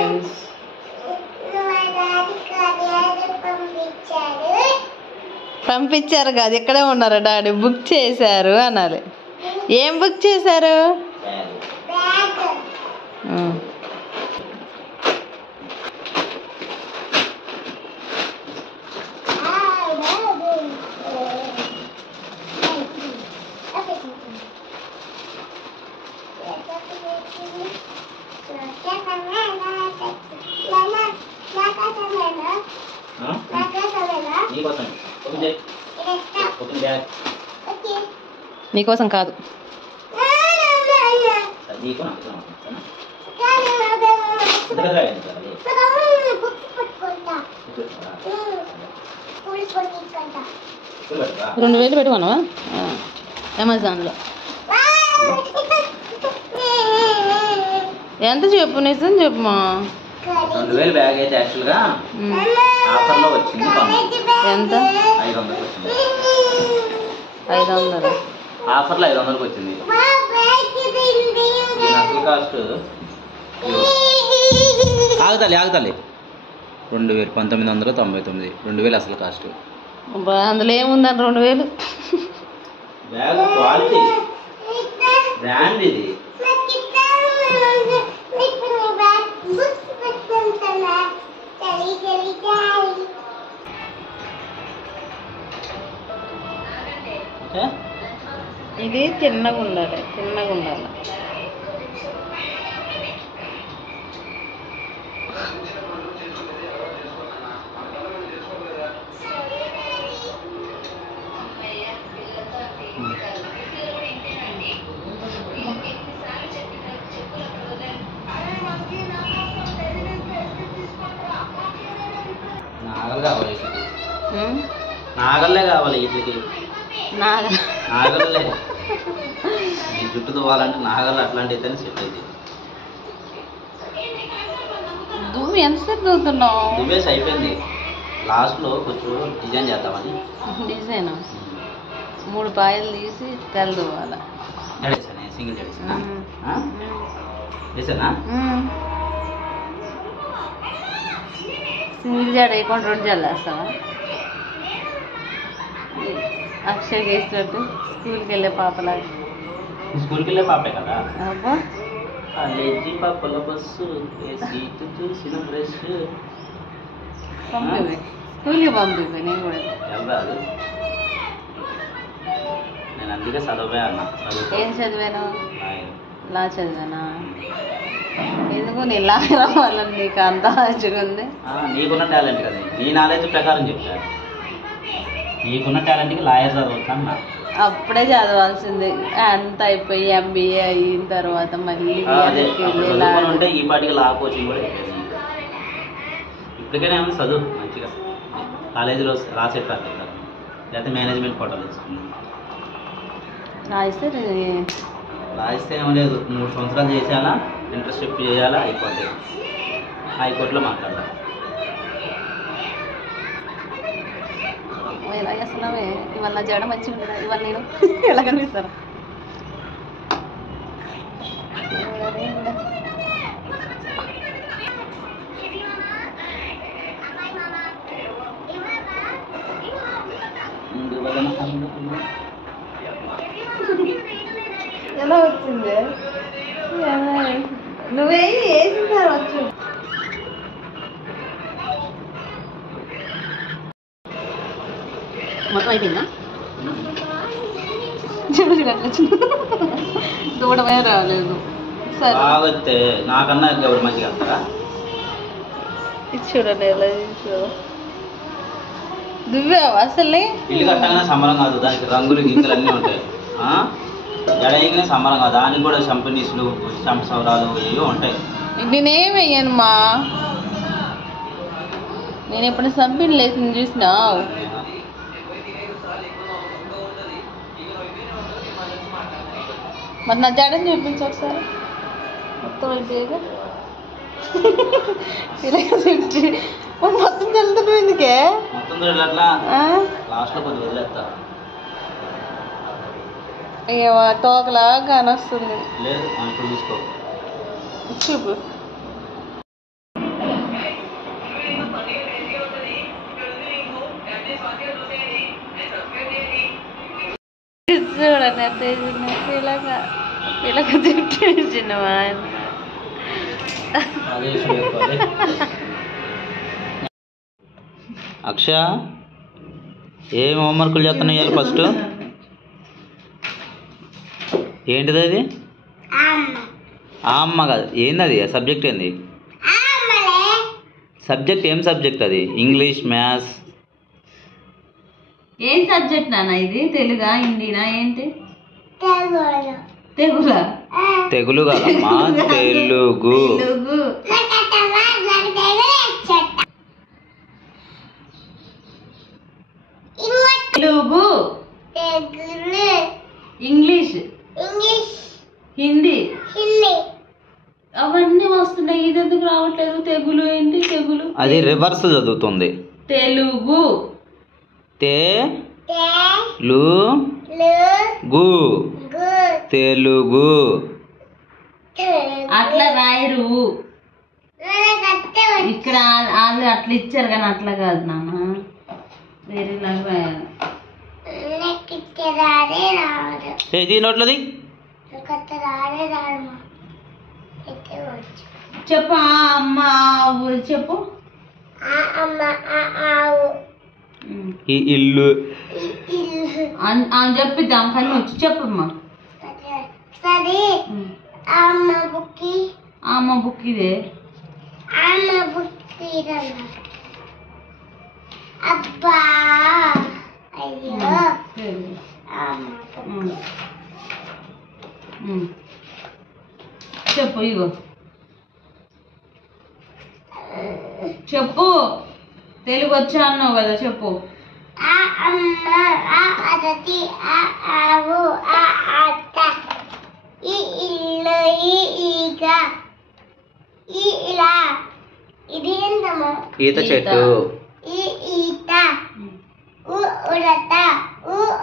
Friends. పంపించారు కాదు, ఇక్కడే ఉన్నారు డాడీ. బుక్ చేశారు అనాలి. ఏం బుక్ చేశారు? నీకోసం కాదు. $2000 పెట్టుకున్నావా అమెజాన్లో? ఎంత చెప్పు, నిజం చెప్పమా. 2000 బ్యాగ్ అయితే యాక్చువల్గా ఆఫర్లో వచ్చింది. ఎంత? 500. ఆఫర్లో 500కి వచ్చింది. అసలు కాస్ట్ ఆగుతాలి 1999. 2000 అసలు కాస్ట్. అందులో ఏముందని 2000? బ్యాగ్ క్వాలిటీ బ్రాండ్ ఇది. ఇది చిన్నగా ఉండాలి. నాగల్లే కావాలి వీటికి. నాగల్లే ఈ జుట్టు దువ్వాలంటే నాగల్ అట్లాంటి అయితే సెట్ అయితే. దువ్వు ఎంతసేపు దువ్వుతున్నావు? దువ్వేసి అయిపోయింది. లాస్ట్లో కొంచెం డిజైన్ చేద్దామని. డిజైన్ 3 పాయలు తీసి తెల్ల దువ్వాలి. జడేసాను, సింగిల్ జడేసానా? చేసానా? సింగిల్ జడ వేయకుండా 2 జడలు వేస్తావా? అక్షయ్ వేసినట్టు స్కూల్కి వెళ్ళే పాపలాగా. స్కూల్కి వెళ్ళే పాపే కదా. అబ్బా, కాలేజీ పాపల బస్సు సీటు చూసిన బ్రష్. పంపివి స్కూల్కి పంపివి. నేను కూడా వెళ్ళరాదు. నేను అందుకే చదవే అన్నా. ఏం చదివాను? లా చదివానా? ఎందుకు నీ లా రావాలని నీకు అంత ఆశగా ఉంది? నీకున్న టాలెంట్ కదా, నీ నాలెడ్జ్ ప్రకారం చెప్తా. నీకున్న టాలెంట్కి లాయర్ చదవచ్చు అన్నా. అప్పుడే చదవాల్సింది. అంత అయిపోయి MBA అయిన తర్వాత మళ్ళీ ఉంటే ఈ పాటికి లా కోచింగ్ కూడా చెప్పేది. ఇప్పటికైనా ఏమైనా చదువు మంచిగా, కాలేజీలో రాసే పెడతారు, లేకపోతే మేనేజ్మెంట్ కోటాలు తీసుకున్నాం. రాయిస్తే ఏం లేదు, 3 సంవత్సరాలు చేసేయాలా, ఇంటర్న్షిప్ చేయాలా, అయిపోతే హైకోర్టులో మాట్లాడాలి. ఎలా చేస్తున్నావే ఇవాళ? జడ మంచిగా ఉంటుందా ఇవాళ? నేను ఎలా కనిపిస్తాను? ఎలా వచ్చింది? నువ్వే వేసిందా? వచ్చు. మొత్తం అయిపోయిందా? దూడమే రాలేదు. సరే నాకన్నా ఎవరు మంచిగా వస్తారా? ఇది చూడండి ఎలా చూసావు. దువ్వావు అసలు? ఇల్లు కట్టగానే సంబరం కాదు, దానికి రంగులు గింగులు అన్నీ ఉంటాయి. జడగానే సంబరం కాదు, దానికి కూడా షంపనీసులు సంసవరాలు ఏవో ఉంటాయి. నేనేం వెయ్యాను మా, నేను ఎప్పుడు సంపిన్ లేసింది చూసినావు? మరి నా జడని చూపించు ఒకసారి. మొత్తం అయిపోయాక మొత్తం చల్లుతున్నావు ఎందుకే? అయ్యో తోకలాగా కానొస్తుంది. చూపు. వేసిన పిలక జుట్టు వేసిన మా ఆయన. అక్ష ఏం హోంవర్క్లు చేస్తున్నావు ఇవాళ? ఫస్ట్ ఏంటిది అది? అమ్మ కాదు, ఏంది అది? సబ్జెక్ట్ ఏంది? సబ్జెక్ట్ ఏం సబ్జెక్ట్ అది? English, maths? ఏం సబ్జెక్ట్ నాన్న ఇది? తెలుగా, హిందీనా, ఏంటి? తెలుగులా? తెగులు కాదమ్మా, తెలుగు. తెలుగు, ఇంగ్లీష్, హిందీ అవన్నీ వస్తున్నాయి. ఇది ఎందుకు రావట్లేదు? తెగులు ఏంటి? తెగులు అది రివర్స్ చదువుతుంది. తెలుగు, తెలుగు, తెలుగు అట్లా రాయరు. ఇక్కడ వాళ్ళు అట్లా ఇచ్చారు కానీ అట్లా కాదు నాన్న, వేరేలాగా రాయాలి. ఏది నోట్లది? చెప్పు. అమ్మ ఊరు చెప్పు. ఈ ఇల్లు చెప్పిద్దాం కానీ వచ్చి చెప్పమ్మా. అమ్మ బుక్ ఇదే. అబ్బా అయ్యో చెప్పు. ఇగో చెప్పు. తెలుగు వచ్చా అన్నావు కదా, చెప్పు. అమ్మ అదతి ఆవు అత్త ఈ ఇల్లు ఈ ఈగ ఈ ఇలా ఇది ఏంటమ్మా? ఈత చెట్టు. ఈ ఈత ఉడత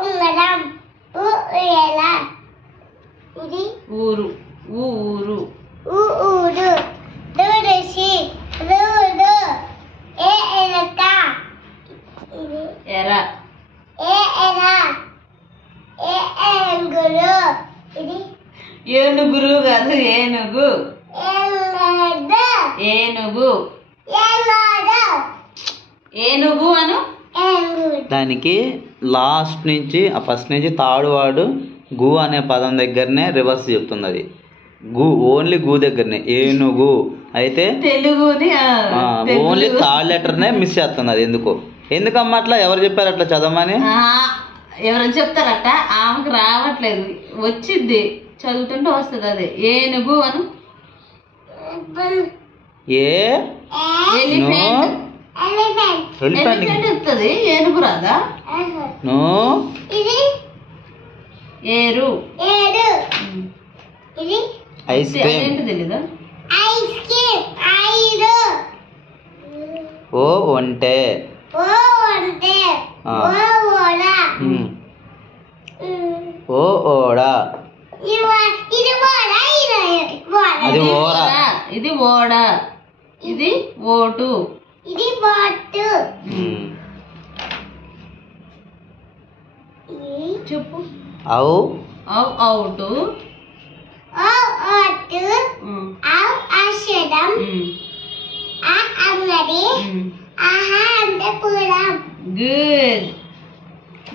ఉంగరం ఉయ్యాల ఇది ఊరు. ఊరు ఊరు దూరసి రూడు ఏ ఎలక ఇది ఎర ఏ ఎర ఏ ఏనుగురు ఇది ఏనుగురు కాదు, ఏనుగు. ఏనుగు ఏనుగు ఏనుగు అను. దానికి లాస్ట్ నుంచి ఫస్ట్ నుంచి థర్డ్ వర్డ్ గు అనే పదం దగ్గరనే రివర్స్ చెప్తుంది. అది గు ఓన్లీ గు దగ్గరనే ఏనుగు అయితే తెలుగుని ఓన్లీ థర్డ్ లెటర్నే మిస్ చేస్తుంది. అది ఎందుకమ్మా అట్లా? ఎవరు చెప్పారు అట్లా చదవమని? ఎవరైనా చెప్తారట, ఆమెకు రావట్లేదు. వచ్చింది చదువుతుంటే వస్తుంది. అదే ఏనుగు అను. ఎలిఫెంట్ వస్తుంది, ఏనుగు రాదా? ఏరు ఐస్ క్రీమ్. ఏంటి తెలీదా? ఓ ఒంటె. ఓ ఓడ. అది ఓడ. ఇది ఓడ. ఇది ఓటు. ఇది బాటు. చెప్పు. ఔ అవుటు. ఔషధం అంగడి ఆహా అంతపురం.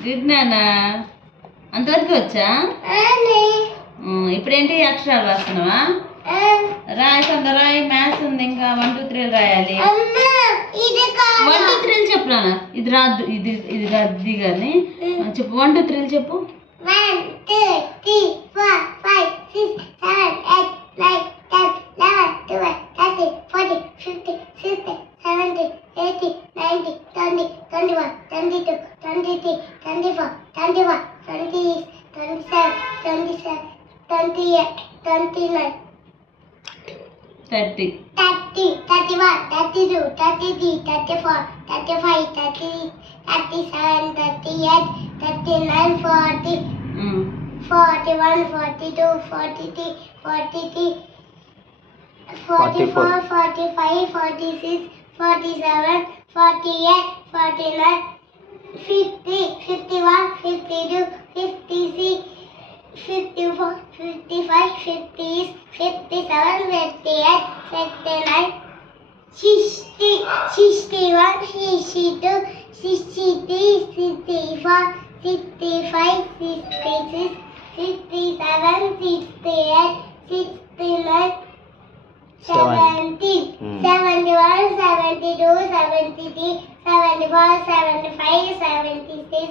గుడ్ నాన్న. అంతవరకు వచ్చా? ఇప్పుడేంటి అక్షరాలు రాస్తున్నావా? రాయి తొందర రాయి. మ్యాథ్స్ ఉంది, ఇంకా 1 2 3 రాయాలి. 1 2 3 చెప్పు నాన్న. ఇది రాదు, ఇది రద్ది కానీ చెప్పు. 1 2 3 చెప్పు. 1 2 3 4 5 6 7 8 9 10 11 12 13 14 15 16 17 18 19 20 21 22 23 24 25 26 27 28 29 30 31 32 33 34 35 36 37 38 39 40 41 42 43 43 44 45 46 47 48 49 50 51 52 56 54, 55, 56, 57, 58, 59, 60, 61, 62, 63, 64, 65, 66, 67, 68, 69, 70, 71, 72, 73, 74, 75, 76,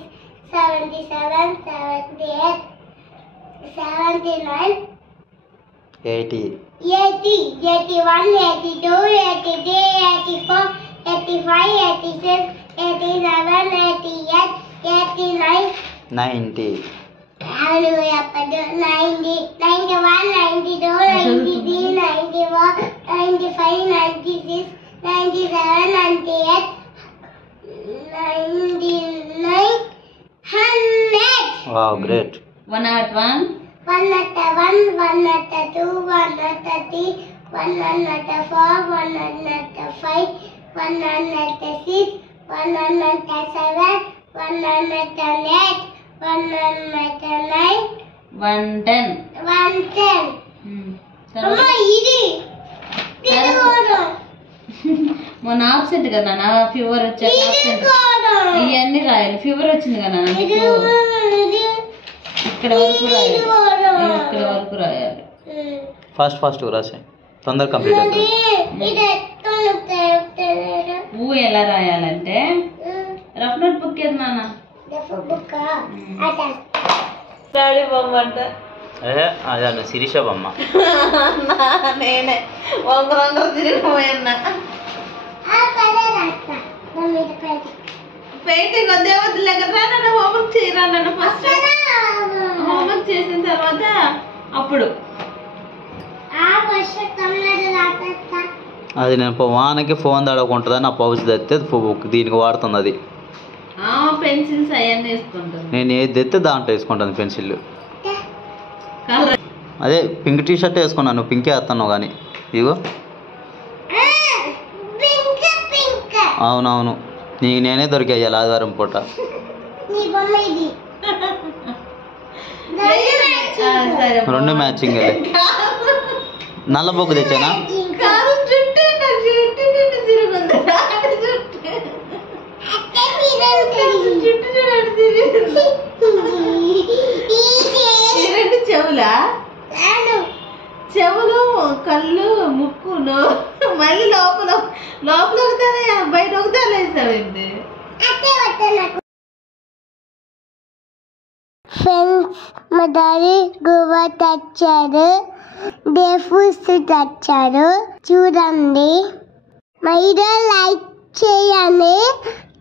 77, 78, 79, 80. 80, 81, 82, 83, 84, 85, 86, 87, 88, 89, 90. 90, 91, 92, 93, 94, 95, 96, 97, 98, 99, 100. Wow, great. 101, 101, 102, 103, 104, 105, 106, 107, 108, 109, 110. 110. తర్వాత అమ్మా ఇది తిరగడం మొన్న ఆబ్సెంట్ కదా నాన్న, ఫీవర్ వచ్చాక ఆబ్సెంట్ ఇవన్నీ రాయాలి. ఫీవర్ వచ్చింది కదా నాన్న నీకు, ఇక్కడ వరకు రాయాలి, ఇక్కడ వరకు రాయాలి. ఫాస్ట్ రాసాయి, తొందర కంప్లీట్ అవుతుంది. ఊ ఎలా రాయాలంటే రఫ్ నోట్ బుక్ ఏది నాన్న, డాడీ బొమ్మ అంట. అదే అన్న శిరీష బొమ్మ. నేనే వంకర తిరిగిపోయన్నా. పెయింటింగ్ దేవతలు ఎక్కడ నన్ను హోంవర్క్ చేయరా నన్ను, ఫస్ట్ హోంవర్క్ చేసిన తర్వాత అప్పుడు అది నేను వానకి ఫోన్ తడకుంటుందని ఆ పౌచ్ తెస్తే దీనికి వాడుతుంది. అది పెన్సిల్స్ అవన్నీ వేసుకుంటాను నేను ఏది తెస్తే దాంట్లో వేసుకుంటాను పెన్సిల్. కలర్. అదే పింక్ టీ షర్ట్ వేసుకున్నాను, పింకే వేస్తాను కానీ ఇగో. అవునవును, నీకు నేనే దొరికేయాలి ఆదివారం పూట. సరే రెండు మ్యాచింగ్. నల్ల బొగ్గు తెచ్చానా? కాదు జుట్టు, నాకు జుట్టు నిండు తిరుగుంది. జుట్టు చూడండి తిరిగింది. ఈ రెండు చెవులా, చెవులు, కళ్ళు, ముక్కు, మళ్ళీ లోపల ఒకతానే బయట ఒకతానే వేస్తావేంటి? ఫ్రెండ్స్, మా డాడీ గోవా తెచ్చారు, డే ఫుడ్స్ తెచ్చారు, చూడండి. మా వీడియో లైక్ చేయండి.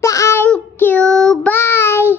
Thank you, bye.